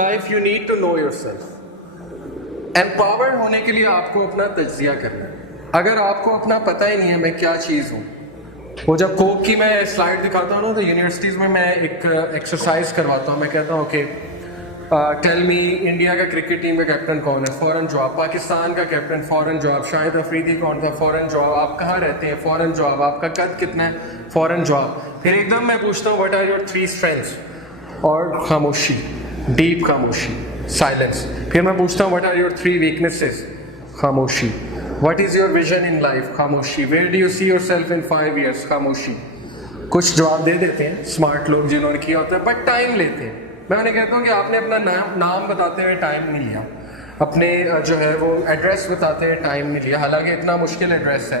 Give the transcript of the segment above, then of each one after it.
life you need to know yourself. Empowered ہونے کے لیے آپ کو اپنا تجزیہ کرنا ہے. اگر آپ کو اپنا پتہ ہی نہیں ہے میں کیا چیز ہوں, وہ جب کوک کی میں سلائڈ دکھاتا ہوں نا تو یونیورسٹیز میں ایک ایکسرسائز کرواتا ہوں. میں کہتا ہوں اوکے ٹیل می انڈیا کا کرکٹ ٹیم کا کیپٹن کون ہے, فورن جواب. پاکستان کا کیپٹن, فورن جواب. شاہد افریدی کون تھا, فورن جواب. آپ کہاں رہتے ہیں, فورن جواب. آپ کا قد کتنا ہے, فورن جواب. پھر ایک دم میں پوچھتا ہوں وٹ آر یور 3 اسٹرینگس, اور خاموشی, ڈیپ خاموشی, سائلنس. پھر میں پوچھتا ہوں وٹ آر یور 3 ویکنیسز, خاموشی. What is your vision in life, خاموشی. Where do you see yourself in 5 years, خاموشی. کچھ جواب دے دیتے ہیں اسمارٹ لوگ جنہوں نے کیا ہوتا ہے, بٹ ٹائم لیتے ہیں. میں انہیں کہتا ہوں کہ آپ نے اپنا نام بتاتے ہوئے ٹائم نہیں لیا, اپنے جو ہے وہ ایڈریس بتاتے ہوئے ٹائم نہیں لیا, حالانکہ اتنا مشکل ایڈریس ہے,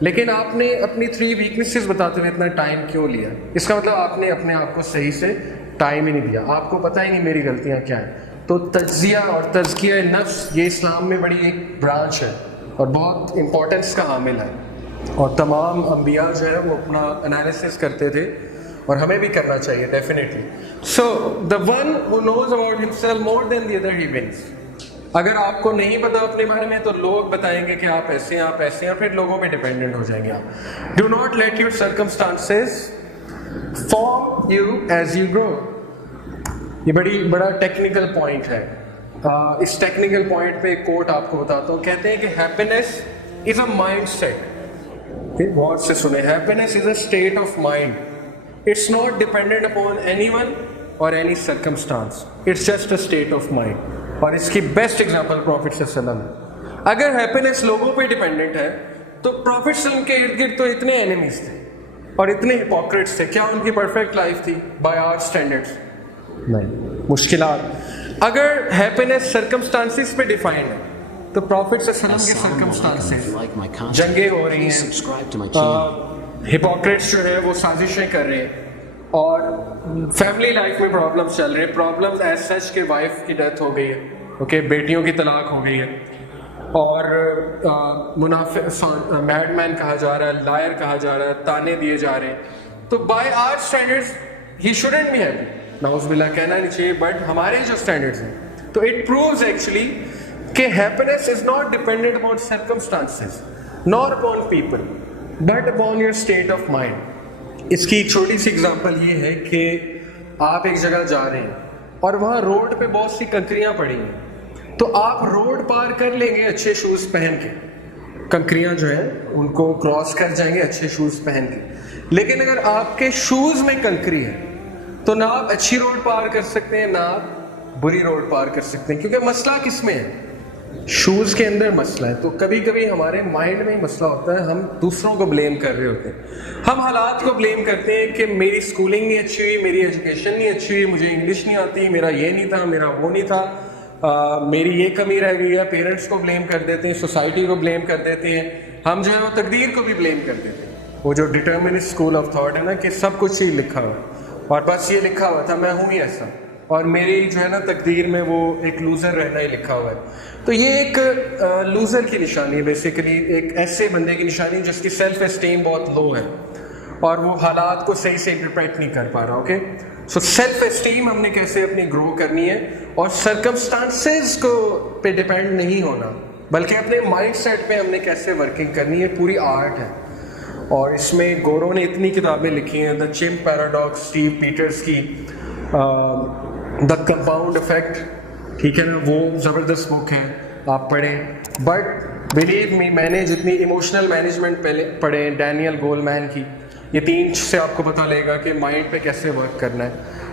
لیکن آپ نے اپنی 3 ویکنیسز بتاتے ہوئے اتنا ٹائم کیوں لیا؟ اس کا مطلب آپ نے اپنے آپ کو صحیح سے ٹائم ہی نہیں دیا, آپ کو پتہ ہی نہیں میری غلطیاں کیا ہیں. تو تجزیہ اور تزکیہ نفس یہ اسلام میں بڑی ایک برانچ ہے اور بہت امپورٹنس کا حامل ہے, اور تمام انبیاء جو ہے وہ اپنا انالیسس کرتے تھے, اور ہمیں بھی کرنا چاہیے definitely. So the one who knows about himself more than the other he wins. اگر آپ کو نہیں پتا اپنے بارے میں تو لوگ بتائیں گے کہ آپ ایسے ہیں, آپ ایسے ہیں, پھر لوگوں پہ ڈپینڈنٹ ہو جائیں گے آپ. Do not let your circumstances form you as you grow. یہ بڑا ٹیکنیکل پوائنٹ ہے. اس ٹیکنیکل پوائنٹ پہ ایک کوٹ آپ کو بتاتا ہوں. کہتے ہیں کہ ہیپینیس از اے مائنڈ سیٹ. غور سے سنیں, happiness is a state of mind. It's not dependent upon anyone or any circumstance. It's just a state of mind. اور اس کی بیسٹ ایگزامپل پروفٹ صلی اللہ علیہ وسلم ہے. اگر ہیپینیس لوگوں پہ ڈیپینڈنٹ ہے تو پروفٹ صلی اللہ علیہ وسلم کے ارد گرد تو اتنے اینیمیز تھے اور اتنے ہپوکریٹس تھے. کیا ان کی پرفیکٹ لائف تھی بائی آور اسٹینڈرڈس؟ نہیں, مشکلات. اگر ہیپینیس سرکمسٹانسز پہ ڈیفائنڈ ہے تو پروفٹ صلی اللہ علیہ وسلم کے سرکمسٹانسز, جنگیں ہو رہی ہیں, ہپوکریٹس جو ہے وہ سازشیں کر رہے ہیں, اور فیملی لائف میں پرابلمس چل رہے ہیں. پرابلمس ایز سچ کہ وائف کی ڈیتھ ہو گئی ہے, اوکے, بیٹیوں کی طلاق ہو گئی ہے, اور منافق میڈ مین کہا جا رہا ہے, لائر کہا جا رہا ہے, تانے دیے جا رہے ہیں. تو by our standards he shouldn't be happy, نعوذ باللہ کہنا نہیں چاہیے, بٹ ہمارے جو اسٹینڈرڈس ہیں تو اٹ پرووز ایکچولی کہ happiness is not dependent upon circumstances nor upon people but upon your state of mind. اس کی ایک چھوٹی سی اگزامپل یہ ہے کہ آپ ایک جگہ جا رہے ہیں اور وہاں روڈ پہ بہت سی کنکریاں پڑی ہیں, تو آپ روڈ پار کر لیں گے اچھے شوز پہن کے, کنکریاں جو ہیں ان کو کراس کر جائیں گے اچھے شوز پہن کے. لیکن اگر آپ کے شوز میں کنکری ہے تو نہ آپ اچھی روڈ پار کر سکتے ہیں, نہ آپ بری روڈ پار کر سکتے ہیں, کیونکہ مسئلہ کس میں ہے؟ شوز کے اندر مسئلہ ہے. تو کبھی کبھی ہمارے مائنڈ میں مسئلہ ہوتا ہے, ہم دوسروں کو بلیم کر رہے ہوتے ہیں, ہم حالات کو بلیم کرتے ہیں کہ میری اسکولنگ نہیں اچھی ہوئی, میری ایجوکیشن نہیں اچھی ہوئی, مجھے انگلش نہیں آتی, میرا یہ نہیں تھا, میرا وہ نہیں تھا, میری یہ کمی رہ گئی ہے. پیرنٹس کو بلیم کر دیتے ہیں, سوسائٹی کو بلیم کر دیتے ہیں, ہم جو ہے وہ تقدیر کو بھی بلیم کر دیتے ہیں. وہ جو ڈٹرمنسٹ اسکول آف تھاٹ ہے نا کہ سب کچھ ہی لکھا ہوا اور بس یہ لکھا ہوا تھا میں ہوں ہی ایسا, اور میری جو ہے نا تقدیر میں وہ ایک لوزر رہنا ہی لکھا ہوا ہے. تو یہ ایک لوزر کی نشانی ہے, بیسیکلی ایک ایسے بندے کی نشانی جس کی سیلف اسٹیم بہت لو ہے اور وہ حالات کو صحیح سے انٹرپریٹ نہیں کر پا رہا. اوکے, سو سیلف اسٹیم ہم نے کیسے اپنی گرو کرنی ہے, اور سرکمسٹانسز کو پہ ڈپینڈ نہیں ہونا بلکہ اپنے مائنڈ سیٹ پہ ہم نے کیسے ورکنگ کرنی ہے, پوری آرٹ ہے. اور اس میں گورو نے اتنی کتابیں لکھی ہیں, دا چمپ پیراڈاکس اسٹیو پیٹرز کی, دا کمپاؤنڈ افیکٹ, ٹھیک ہے نا, وہ زبردست بک ہے, آپ پڑھیں. بٹ بلیو می, میں نے جتنی ایموشنل مینجمنٹ پہلے پڑھے ڈینیل گولمین کی, یہ 3 سے آپ کو پتہ لگے گا کہ مائنڈ پہ کیسے ورک کرنا ہے.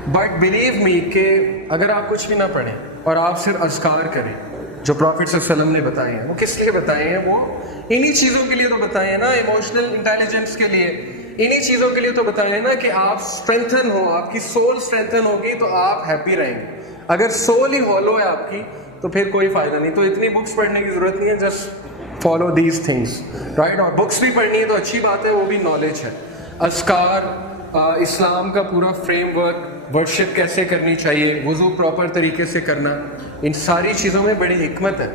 بٹ بلیو می کہ اگر آپ کچھ بھی نہ پڑھیں اور آپ صرف اذکار کریں جو پروفٹ صلی اللہ علیہ وسلم نے بتائے ہیں, وہ کس لیے بتائے ہیں؟ وہ انہی چیزوں کے لیے تو بتائے ہیں نا, ایموشنل انٹیلیجنس کے لیے, انہی چیزوں کے لیے تو بتائے ہیں نا کہ آپ اسٹرینتھن ہو, آپ کی سول اسٹرینتھن ہوگی تو آپ ہیپی رہیں گے. اگر سول ہی ہالو ہے آپ کی تو پھر کوئی فائدہ نہیں. تو اتنی بکس پڑھنے کی ضرورت نہیں ہے, just follow these things, right. اور بکس بھی پڑھنی ہے تو اچھی بات ہے, وہ بھی نالج ہے. اذکار, اسلام کا پورا فریم ورک, ورشپ کیسے کرنی چاہیے, وضو پراپر طریقے سے کرنا, ان ساری چیزوں میں بڑی حکمت ہے.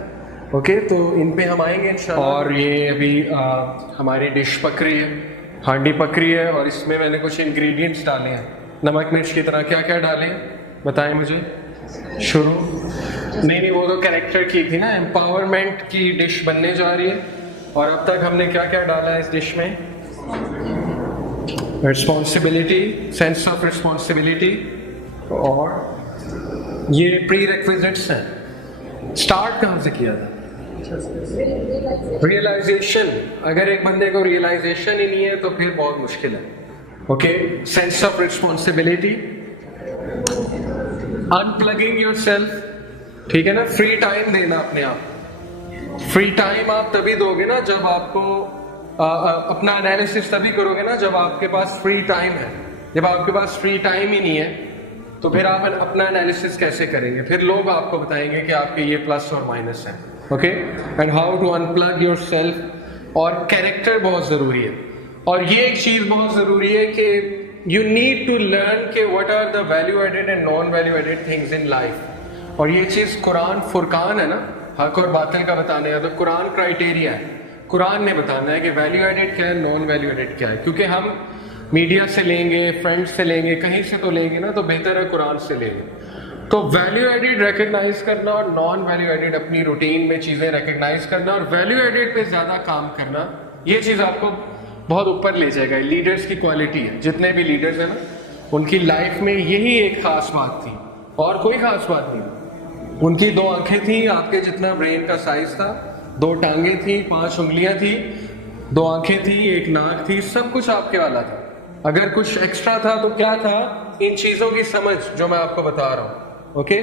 اوکے, تو ان پہ ہم آئیں گے انشاءاللہ. اور یہ ابھی ہماری ڈش پک رہی ہے, ہانڈی پک رہی ہے, اور اس میں میں نے کچھ انگریڈینٹس ڈالے ہیں نمک مرچ کی طرح. کیا کیا ڈالیں بتائیں مجھے؟ شروع نہیں وہ تو کریکٹر کی تھی نا, امپاورمنٹ کی ڈش بننے جا رہی ہے, اور اب تک ہم نے کیا کیا ڈالا ہے اس ڈش میں؟ رسپانسبلٹی, سینس آف رسپانسبلٹی, اور یہ پری ریکویزٹس ہیں. اسٹارٹ کہاں سے کیا تھا؟ ریئلائزیشن. اگر ایک بندے کو ریئلائزیشن ہی نہیں ہے تو پھر بہت مشکل ہے. Okay, sense of responsibility, in plugging your self, ٹھیک ہے نا, فری ٹائم دینا اپنے آپ. فری ٹائم آپ تبھی دو گے نا جب آپ کو اپنا انالیسس تبھی کرو گے نا جب آپ کے پاس فری ٹائم ہے. جب آپ کے پاس فری ٹائم ہی نہیں ہے تو پھر آپ اپنا انالیسس کیسے کریں گے؟ پھر لوگ آپ کو بتائیں گے کہ آپ کے یہ پلس اور مائنس ہیں. Okay, and how to unplug yourself. اور کیریکٹر بہت ضروری ہے, اور یہ ایک چیز بہت ضروری ہے کہ یو نیڈ ٹو لرن کہ what are the value added and non value added things in life. اور یہ چیز قرآن فرقان ہے نا, حق اور باطل کا بتانے کا, تو قرآن کرائٹیریا ہے. قرآن نے بتانا ہے کہ ویلیو ایڈیڈ کیا ہے, نان ویلیو ایڈیڈ کیا ہے. کیونکہ ہم میڈیا سے لیں گے, فرینڈ سے لیں گے, کہیں سے تو لیں گے نا, تو بہتر ہے قرآن سے لیں گے. تو ویلیو ایڈیڈ ریکگنائز کرنا اور نان ویلیو ایڈیڈ اپنی روٹین میں چیزیں ریکگنائز کرنا اور ویلیو ایڈیڈ پہ زیادہ کام کرنا, یہ چیز آپ کو بہت اوپر لے جائے گا. لیڈرز کی کوالٹی ہے, جتنے بھی لیڈرز ہیں نا ان کی لائف میں یہی ایک خاص بات تھی, اور کوئی خاص بات نہیں. ان کی 2 آنکھیں تھیں, آپ کے جتنا برین کا سائز تھا, 2 ٹانگیں تھیں, 5 انگلیاں تھیں, 2 آنکھیں تھیں, 1 ناک تھی, سب کچھ آپ کے والا تھا. اگر کچھ ایکسٹرا تھا تو کیا تھا؟ ان چیزوں کی سمجھ جو میں آپ کو بتا رہا ہوں. اوکے